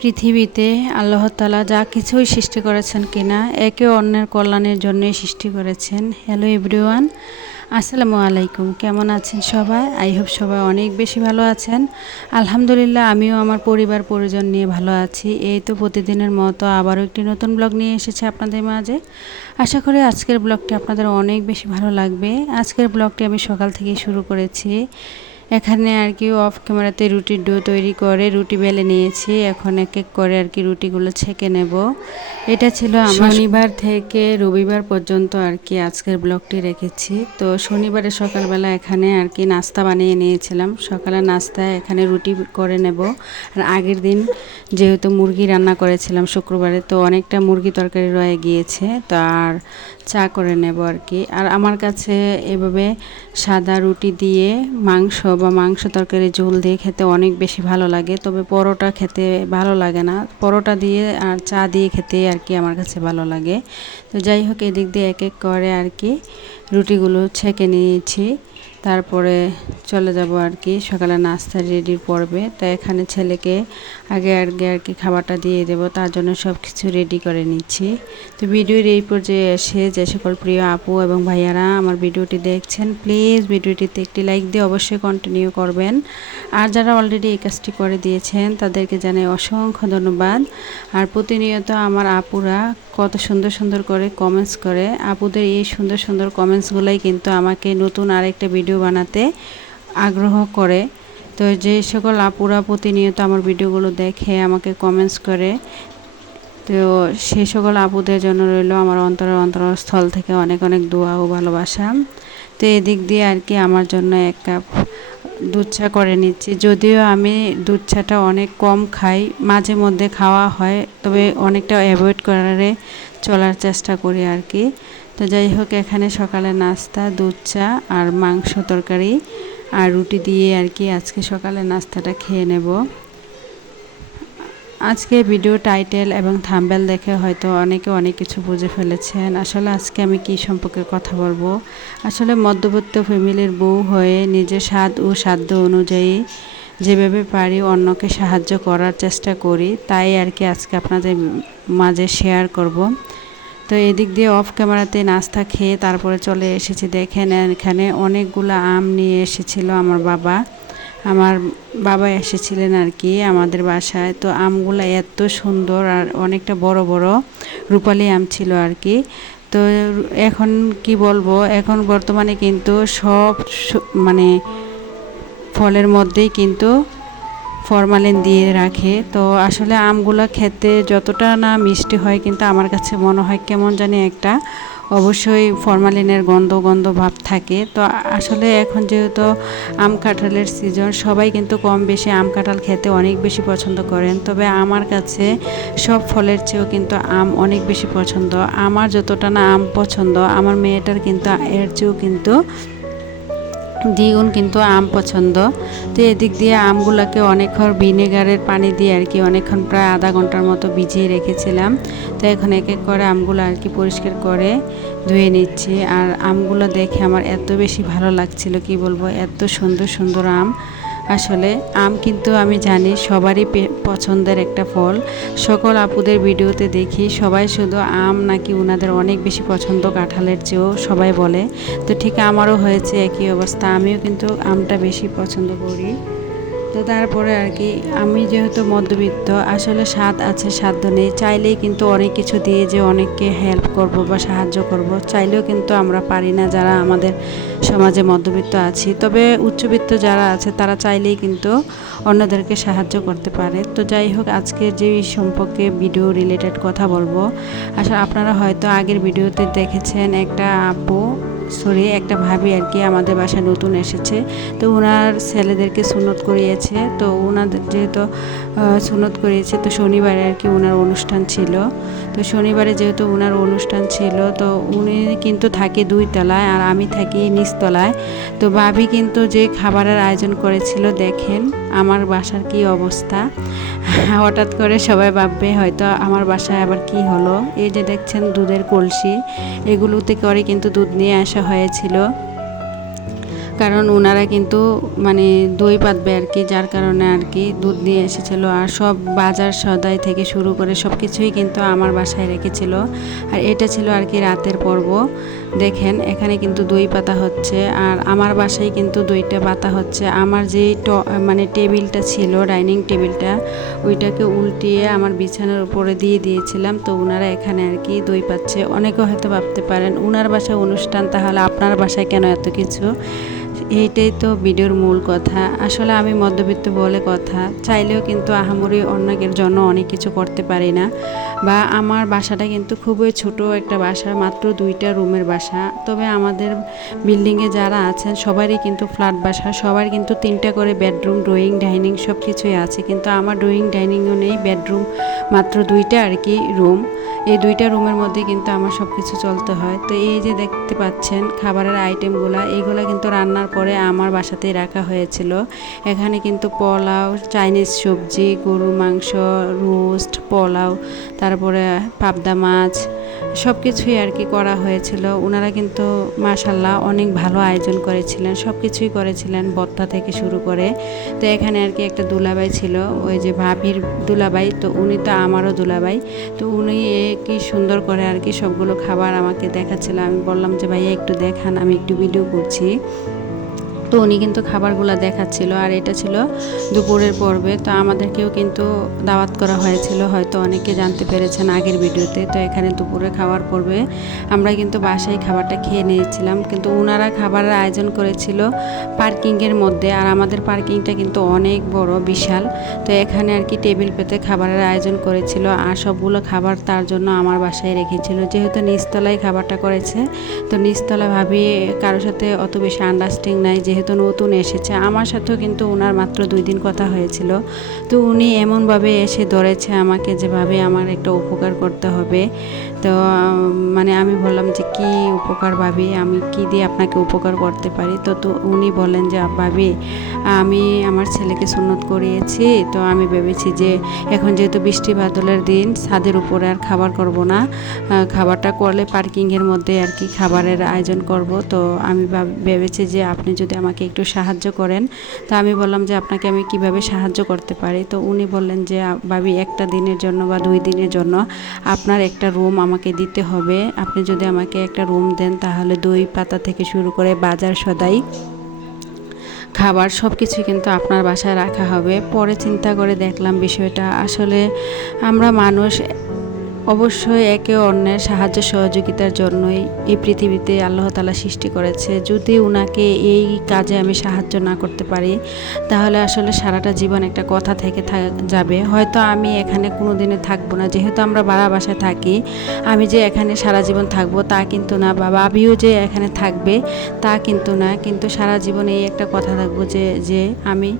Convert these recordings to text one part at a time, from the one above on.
পৃথিবীতে আল্লাহ তালা যা কিছুই সৃষ্টি করেছেন কিনা, একে অন্যের কল্যাণের জন্যই সৃষ্টি করেছেন। হ্যালো এভরিওয়ান আসসালামু আলাইকুম। কেমন আছেন সবাই? আই হোপ সবাই অনেক বেশি ভালো আছেন। আলহামদুলিল্লাহ, আমিও আমার পরিবার পরিজন নিয়ে ভালো আছি। এই তো প্রতিদিনের মতো আবারও একটি নতুন ব্লগ নিয়ে এসেছে আপনাদের মাঝে। আশা করি আজকের ব্লগটি আপনাদের অনেক বেশি ভালো লাগবে। আজকের ব্লগটি আমি সকাল থেকেই শুরু করেছি। এখানে আর কি অফ ক্যামেরাতে রুটির ডো তৈরি করে রুটি বেলে নিয়েছি। এখন এক এক করে আর কি রুটিগুলো ছেঁকে নেব। এটা ছিল আমার শনিবার থেকে রবিবার পর্যন্ত আর কি আজকের ব্লগটি রেখেছি। তো শনিবারে সকালবেলা এখানে আর কি নাস্তা বানিয়ে নিয়েছিলাম। সকালে নাস্তায় এখানে রুটি করে নেব। আর আগের দিন যেহেতু মুরগি রান্না করেছিলাম শুক্রবারে তো অনেকটা মুরগি তরকারি রয়ে গিয়েছে। তো আর চা করে নেব আর কি। আর আমার কাছে এভাবে সাদা রুটি দিয়ে মাংস বা মাংস তরকারি ঝোল দিয়ে খেতে অনেক বেশি ভালো লাগে। তবে পরোটা খেতে ভালো লাগে না। পরোটা দিয়ে আর চা দিয়ে খেতে আর কি আমার কাছে ভালো লাগে। তো যাই হোক, এদিক দিয়ে এক এক করে আর কি রুটিগুলো ছেঁকে নিয়েছি। তারপরে চলে যাব আর কি। সকালে নাস্তা রেডি পর্বে তো এখানে ছেলেকে আগে আগে আর কি খাবারটা দিয়ে দেব। তার জন্য সব কিছু রেডি করে নিচ্ছি। তো ভিডিওর এই পর্যায়ে এসে যে সকল প্রিয় আপু এবং ভাইয়ারা আমার ভিডিওটি দেখছেন প্লিজ ভিডিওটিতে একটি লাইক দিয়ে অবশ্যই কন্টিনিউ করবেন। আর যারা অলরেডি এই কাজটি করে দিয়েছেন, তাদেরকে জানাই অসংখ্য ধন্যবাদ। আর প্রতিনিয়ত আমার আপুরা কত সুন্দর সুন্দর করে কমেন্টস করে। আপুদের এই সুন্দর সুন্দর কমেন্টসগুলোই কিন্তু আমাকে নতুন আরেকটা ভিডিও বানাতে আগ্রহ করে। তো যে সকল আপুরা প্রতিনিয়ত আমার ভিডিওগুলো দেখে আমাকে কমেন্টস করে, তো সেই সকল আপুদের জন্য রইল আমার অন্তরের অন্তরস্থল থেকে অনেক অনেক দোয়া ও ভালোবাসা। তো এদিক দিয়ে আর কি আমার জন্য এক কাপ দুধ চা করে নিচ্ছি। যদিও আমি দুধ চাটা অনেক কম খাই, মাঝে মধ্যে খাওয়া হয়, তবে অনেকটা অ্যাভয়েড করারে চলার চেষ্টা করি আর কি। তো যাই হোক, এখানে সকালে নাস্তা, দুধ চা আর মাংস তরকারি। আর রুটি দিয়ে আর কি আজকে সকালে নাস্তাটা খেয়ে নেব। আজকে ভিডিও টাইটেল এবং থাম্বেল দেখে হয়তো অনেকে অনেক কিছু বুঝে ফেলেছেন। আসলে আজকে আমি কি সম্পর্কে কথা বলব? আসলে মধ্যবিত্ত ফ্যামিলির বউ হয়ে নিজের স্বাদ ও সাধ্য অনুযায়ী যেভাবে পারি অন্যকে সাহায্য করার চেষ্টা করি, তাই আর কি আজকে আপনাদের মাঝে শেয়ার করব। তো এদিক দিয়ে অফ ক্যামেরাতে নাস্তা খেয়ে তারপরে চলে এসেছি। দেখেন এখানে অনেকগুলো আম নিয়ে এসেছিল আমার বাবা। আমার বাবা এসেছিলেন আর কি আমাদের বাসায়। তো আমগুলো এত সুন্দর আর অনেকটা বড় বড় রূপালি আম ছিল আর কি। তো এখন কি বলব, এখন বর্তমানে কিন্তু সব মানে ফলের মধ্যেই কিন্তু ফরমালিন দিয়ে রাখে। তো আসলে আমগুলো খেতে যতটা না মিষ্টি হয় কিন্তু আমার কাছে মনে হয় কেমন জানি একটা অবশ্যই ফরমালিনের গন্ধ গন্ধ ভাব থাকে। তো আসলে এখন যেহেতু আম কাঁঠালের সিজন সবাই কিন্তু কম বেশি আম কাঁঠাল খেতে অনেক বেশি পছন্দ করেন। তবে আমার কাছে সব ফলের চেয়েও কিন্তু আম অনেক বেশি পছন্দ। আমার যতটা না আম পছন্দ, আমার মেয়েটার কিন্তু, এর চেয়েও কিন্তু দ্বিগুণ কিন্তু আম পছন্দ। তো এদিক দিয়ে আমগুলোকে অনেকক্ষণ ভিনেগারের পানি দিয়ে আর কি অনেকক্ষণ প্রায় আধা ঘণ্টার মতো ভিজিয়ে রেখেছিলাম। তো এখন এক এক করে আমগুলো আর কি পরিষ্কার করে ধুয়ে নিচ্ছি। আর আমগুলো দেখে আমার এত বেশি ভালো লাগছিল, কি বলব? এত সুন্দর সুন্দর আম। আসলে আম কিন্তু আমি জানি সবারই পছন্দের একটা ফল। সকল আপুদের ভিডিওতে দেখি সবাই শুধু আম নাকি ওনাদের অনেক বেশি পছন্দ কাঁঠালের চেয়েও সবাই বলে। তো ঠিক আমারও হয়েছে একই অবস্থা, আমিও কিন্তু আমটা বেশি পছন্দ করি। তো তারপরে আর কি, আমি যেহেতু মধ্যবিত্ত, আসলে স্বাদ আছে সাধ্য নেই। চাইলেই কিন্তু অনেক কিছু দিয়ে যে অনেককে হেল্প করব বা সাহায্য করব, চাইলেও কিন্তু আমরা পারি না যারা আমাদের সমাজে মধ্যবিত্ত আছি। তবে উচ্চবিত্ত যারা আছে, তারা চাইলেই কিন্তু অন্যদেরকে সাহায্য করতে পারে। তো যাই হোক, আজকে যে সম্পর্কে ভিডিও রিলেটেড কথা বলব আসলে আপনারা হয়তো আগের ভিডিওতে দেখেছেন একটা আপু সরি একটা ভাবি আর কি আমাদের বাসায় নতুন এসেছে। তো ওনার ছেলেদেরকে সুনত করিয়েছে। তো ওনাদের যেহেতু সুনত করিয়েছে, তো শনিবারে আর কি ওনার অনুষ্ঠান ছিল। তো শনিবারে যেহেতু ওনার অনুষ্ঠান ছিল, তো উনি কিন্তু থাকে দুই তলায় আর আমি থাকি নিচতলায়। তো ভাবি কিন্তু যে খাবারের আয়োজন করেছিল, দেখেন। আমার বাসার কি অবস্থা? হঠাৎ করে সবাই ভাববে হয়তো আমার বাসায় আবার কি হলো। এই যে দেখছেন দুধের কলসি এগুলোতে করে কিন্তু দুধ নিয়ে আসা হয়েছিল। কারণ ওনারা কিন্তু মানে দই পাতবে আর কি, যার কারণে আর কি দুধ নিয়ে এসেছিল। আর সব বাজার সদাই থেকে শুরু করে সব কিছুই কিন্তু আমার বাসায় রেখেছিল। আর এটা ছিল আর কি রাতের পর্ব। দেখেন, এখানে কিন্তু দই পাতা হচ্ছে আর আমার বাসায় কিন্তু দইটা পাতা হচ্ছে। আমার যে মানে টেবিলটা ছিল, ডাইনিং টেবিলটা, ওইটাকে উল্টিয়ে আমার বিছানার উপরে দিয়ে দিয়েছিলাম। তো ওনারা এখানে আর কি দই পাচ্ছে। অনেকে হয়তো ভাবতে পারেন ওনার বাসায় অনুষ্ঠান, তাহলে আপনার বাসায় কেন এত কিছু? এইটাই তো ভিডিওর মূল কথা। আসলে আমি মধ্যবিত্ত বলে কথা। চাইলেও কিন্তু আহামরি অন্যকের জন্য অনেক কিছু করতে পারি না। বা আমার বাসাটা কিন্তু খুবই ছোট একটা বাসা, মাত্র দুইটা রুমের বাসা। তবে আমাদের বিল্ডিংয়ে যারা আছেন, সবারই কিন্তু ফ্ল্যাট বাসা। সবার কিন্তু তিনটা করে বেডরুম, ড্রয়িং, ডাইনিং সব কিছুই আছে। কিন্তু আমার ড্রয়িং, ডাইনিংও নেই, বেডরুম মাত্র দুইটা আর কি রুম। এই দুইটা রুমের মধ্যে কিন্তু আমার সব কিছু চলতে হয়। তো এই যে দেখতে পাচ্ছেন খাবারের আইটেমগুলো এইগুলো কিন্তু রান্নার পরে আমার বাসাতেই রাখা হয়েছিল। এখানে কিন্তু পোলাও চাইনিজ সবজি, গরুর মাংস রোস্ট পোলাও, তারপরে পাবদা মাছ সব কিছুই আর কি করা হয়েছিল। ওনারা কিন্তু মাশাল্লাহ অনেক ভালো আয়োজন করেছিলেন সব কিছুই করেছিলেন বত্তা থেকে শুরু করে। তো এখানে আর কি একটা দুলাবাই ছিল, ওই যে ভাবির দুলাবাই তো উনি তো আমারও দুলাবাই তো উনি কি সুন্দর করে আর কি সবগুলো খাবার আমাকে দেখাচ্ছিল। আমি বললাম যে, ভাইয়া, একটু দেখান, আমি একটু ভিডিও করছি। তো উনি কিন্তু খাবারগুলো দেখাচ্ছিল, আর এটা ছিল দুপুরের পর্বে, তো আমাদেরকেও কিন্তু দাওয়াত করা হয়েছিল, হয়তো অনেকে জানতে পেরেছেন আগের ভিডিওতে, তো এখানে দুপুরে খাওয়ার পর্বে আমরা কিন্তু বাসায় খাবারটা খেয়ে নিয়েছিলাম, কিন্তু ওনারা খাবারের আয়োজন করেছিল পার্কিংয়ের মধ্যে, আর আমাদের পার্কিংটা কিন্তু অনেক বড়, বিশাল, তো এখানে আর কি টেবিল পেতে খাবারের আয়োজন করেছিল, আর সবগুলো খাবার তার জন্য আমার বাসায় রেখেছিল, যেহেতু নিচতলায় খাবারটা করেছে, তো নিচতলা ভাবি কারোর সাথে অত বেশি আন্ডারস্ট্যান্ডিং নাই, যেহেতু যেহেতু নতুন এসেছে, আমার সাথেও কিন্তু ওনার মাত্র দুই দিন কথা হয়েছিল। তো উনি এমনভাবে এসে ধরেছে আমাকে যেভাবে আমার একটা উপকার করতে হবে। তো মানে আমি বললাম যে, কি উপকার ভাবি? আমি কি দিয়ে আপনাকে উপকার করতে পারি? তো তো উনি বলেন যে, ভাবি আমি আমার ছেলেকে সুন্নত করিয়েছি, তো আমি ভেবেছি যে এখন যেহেতু বৃষ্টি বাদলের দিন, ছাদের উপরে আর খাবার করব না। খাবারটা করলে পার্কিংয়ের মধ্যে আর কি খাবারের আয়োজন করব। তো আমি ভেবেছি যে আপনি যদি আমাকে একটু সাহায্য করেন, তো আমি বললাম যে আপনাকে আমি কীভাবে সাহায্য করতে পারি? তো উনি বললেন যে ভাবি, একটা দিনের জন্য বা দুই দিনের জন্য আপনার একটা রুম আমাকে দিতে হবে। আপনি যদি আমাকে একটা রুম দেন, তাহলে দই পাতা থেকে শুরু করে বাজার সদাই খাবার সব কিছু কিন্তু আপনার বাসায় রাখা হবে। পরে চিন্তা করে দেখলাম বিষয়টা। আসলে আমরা মানুষ অবশ্যই একে অন্যের সাহায্য সহযোগিতার জন্যই এই পৃথিবীতে আল্লাহ তালা সৃষ্টি করেছে। যদি উনাকে এই কাজে আমি সাহায্য না করতে পারি, তাহলে আসলে সারাটা জীবন একটা কথা থেকে যাবে। হয়তো আমি এখানে কোনো দিনে থাকব না। যেহেতু আমরা বাড়া বাসায় থাকি, আমি যে এখানে সারা জীবন থাকব তা কিন্তু না। বা ভাবিও যে এখানে থাকবে তা কিন্তু না। কিন্তু সারা জীবন এই একটা কথা থাকব যে যে আমি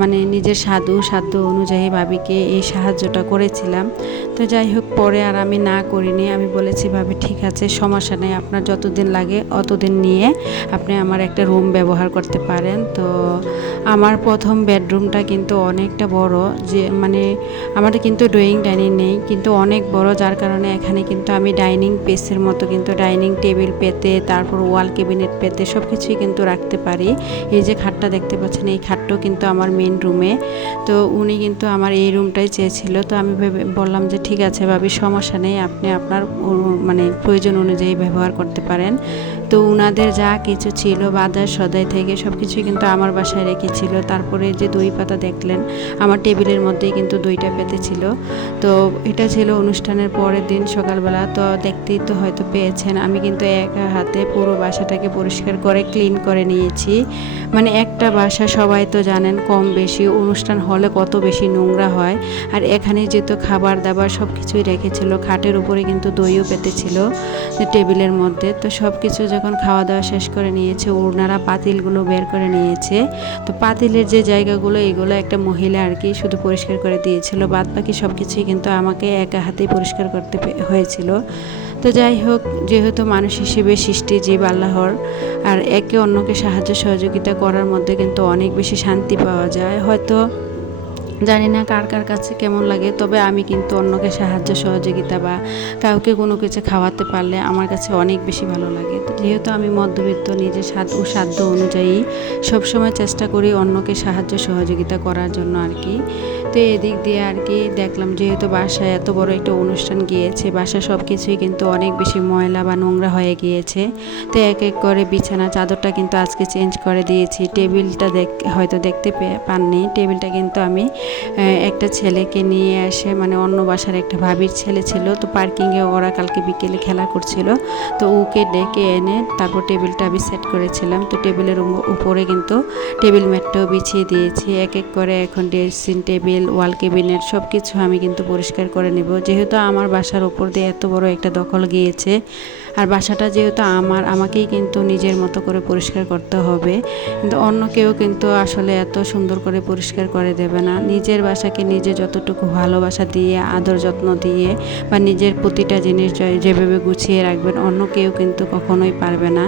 মানে নিজের সাধু সাধ্য অনুযায়ী ভাবিকে এই সাহায্যটা করেছিলাম। তো যাই হোক, পরে আর আমি না করিনি। আমি বলেছি, ভাবি, ঠিক আছে, সমস্যা নেই। আপনার যতদিন লাগে, অতদিন নিয়ে আপনি আমার একটা রুম ব্যবহার করতে পারেন। তো আমার প্রথম বেডরুমটা কিন্তু অনেকটা বড়, যে মানে আমাদের কিন্তু ড্রয়িং ডাইনিং নেই, কিন্তু অনেক বড়, যার কারণে এখানে কিন্তু আমি ডাইনিং পেসের মতো কিন্তু ডাইনিং টেবিল পেতে, তারপর ওয়াল ক্যাবিনেট পেতে সব কিছুই কিন্তু রাখতে পারি। এই যে খাটটা দেখতে পাচ্ছেন, এই খাটটাও কিন্তু আমার মেন রুমে তো উনি কিন্তু আমার এই রুমটাই চেয়েছিল। তো আমি ভেবে, বললাম যে ঠিক আছে ভাবি, সমস্যা নেই, আপনি আপনার মানে প্রয়োজন অনুযায়ী ব্যবহার করতে পারেন। তো উনাদের যা কিছু ছিল, বাজার সদাই থেকে সব কিছুই কিন্তু আমার বাসায় রেখেছিল। তারপরে যে দই পাতা দেখলেন, আমার টেবিলের মধ্যেই কিন্তু দইটা পেতে ছিল তো এটা ছিল অনুষ্ঠানের পরের দিন সকালবেলা, তো দেখতেই তো হয়তো পেয়েছেন। আমি কিন্তু এক হাতে পুরো বাসাটাকে পরিষ্কার করে ক্লিন করে নিয়েছি। মানে একটা বাসা সবাই তো জানেন কম বেশি, অনুষ্ঠান হলে কত বেশি নোংরা হয়। আর এখানে যেহেতু খাবার দাবার সব কিছুই রেখেছিল, খাটের উপরে কিন্তু দইও পেতেছিল, টেবিলের মধ্যে। তো সব কিছু যখন খাওয়া দাওয়া শেষ করে নিয়েছে ওনারা পাতিলগুলো বের করে নিয়েছে। তো পাতিলের যে জায়গাগুলো, এগুলো একটা মহিলা আর কি শুধু পরিষ্কার করে দিয়েছিল। বাদ বাকি সব কিছুই কিন্তু আমাকে একা হাতেই পরিষ্কার করতে হয়েছিল। তো যাই হোক, যেহেতু মানুষ হিসেবে সৃষ্টি জীব আল্লাহর, আর একে অন্যকে সাহায্য সহযোগিতা করার মধ্যে কিন্তু অনেক বেশি শান্তি পাওয়া যায়। হয়তো জানি না কার কার কাছে কেমন লাগে, তবে আমি কিন্তু অন্যকে সাহায্য সহযোগিতা বা কাউকে কোনো কিছু খাওয়াতে পারলে আমার কাছে অনেক বেশি ভালো লাগে। যেহেতু আমি মধ্যবিত্ত, নিজের ও সাধ্য অনুযায়ী সবসময় চেষ্টা করি অন্যকে সাহায্য সহযোগিতা করার জন্য আর কি। তো এদিক দিয়ে আর কি দেখলাম যেহেতু বাসায় এত বড় একটা অনুষ্ঠান গিয়েছে বাসা সব কিছুই কিন্তু অনেক বেশি ময়লা বা নোংরা হয়ে গিয়েছে। তো এক এক করে বিছানা, চাদরটা কিন্তু আজকে চেঞ্জ করে দিয়েছি। টেবিলটা দেখ, হয়তো দেখতে পাননি। টেবিলটা কিন্তু আমি একটা ছেলেকে নিয়ে এসে মানে অন্য বাসার একটা ভাবির ছেলে ছিল। তো পার্কিংয়ে ওরা কালকে বিকেলে খেলা করছিল। তো ওকে ডেকে এনে তারপর টেবিলটা আমি সেট করেছিলাম। তো টেবিলের উপরে কিন্তু টেবিল ম্যাটটাও বিছিয়ে দিয়েছি। এক এক করে এখন ড্রেসিং টেবিল ওয়াল কেবিনেট সব কিছু আমি কিন্তু পরিষ্কার করে নেব। যেহেতু আমার বাসার উপর দিয়ে এত বড় একটা দখল গিয়েছে, আর বাসাটা যেহেতু আমার, আমাকেই কিন্তু নিজের মতো করে পরিষ্কার করতে হবে। কিন্তু অন্য কেউ কিন্তু আসলে এত সুন্দর করে পরিষ্কার করে দেবে না। নিজের বাসাকে নিজে যতটুকু ভালোবাসা দিয়ে, আদর যত্ন দিয়ে বা নিজের প্রতিটা জিনিস যেভাবে গুছিয়ে রাখবেন, অন্য কেউ কিন্তু কখনোই পারবে না।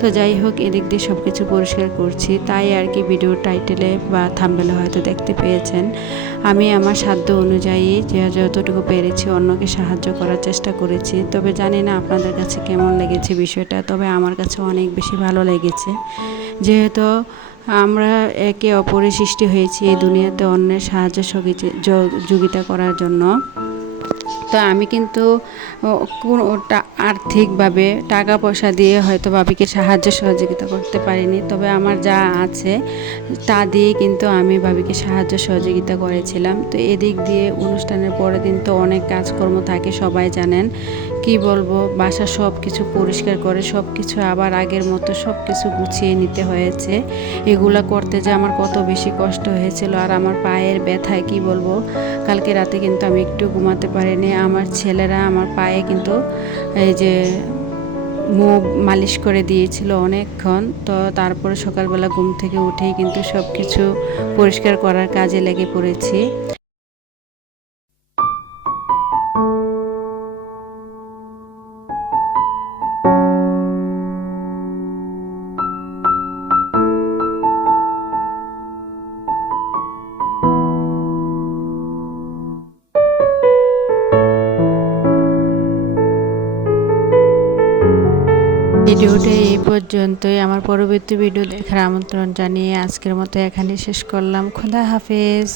তো যাই হোক, এদিক দিয়ে সব কিছু পরিষ্কার করছি। তাই আর কি ভিডিও টাইটেলে বা থাম্বেলে হয়তো দেখতে পেয়েছেন। আমি আমার সাধ্য অনুযায়ী যে যতটুকু পেরেছি অন্যকে সাহায্য করার চেষ্টা করেছি। তবে জানি না আপনাদের কাছে কেমন লেগেছে বিষয়টা, তবে আমার কাছে অনেক বেশি ভালো লেগেছে। যেহেতু আমরা একে অপরের সৃষ্টি হয়েছি এই দুনিয়াতে অন্যের সাহায্য সহযোগিতা করার জন্য। তো আমি কিন্তু আর্থিকভাবে টাকা পয়সা দিয়ে হয়তো বাবিকে সাহায্য সহযোগিতা করতে পারিনি। তবে আমার যা আছে, তা দিয়ে কিন্তু আমি বাবিকে সাহায্য সহযোগিতা করেছিলাম। তো এদিক দিয়ে অনুষ্ঠানের পরের দিন তো অনেক কাজকর্ম থাকে, সবাই জানেন। কি বলব, বাসা সব কিছু পরিষ্কার করে সব কিছু আবার আগের মতো সব কিছু গুছিয়ে নিতে হয়েছে। এগুলা করতে যে আমার কত বেশি কষ্ট হয়েছিল আর আমার পায়ের ব্যথায় কি বলব, কালকে রাতে কিন্তু আমি একটু ঘুমাতে পারিনি। আমার ছেলেরা আমার পায়ে কিন্তু এই যে মুভ মালিশ করে দিয়েছিল অনেকক্ষণ। তো তারপরে সকালবেলা ঘুম থেকে উঠেই কিন্তু সব কিছু পরিষ্কার করার কাজে লেগে পড়েছি। পর্যন্তই। আমার পরবর্তী ভিডিও দেখার আমন্ত্রণ জানিয়ে আজকের মতো এখানে শেষ করলাম। খোদা হাফেজ।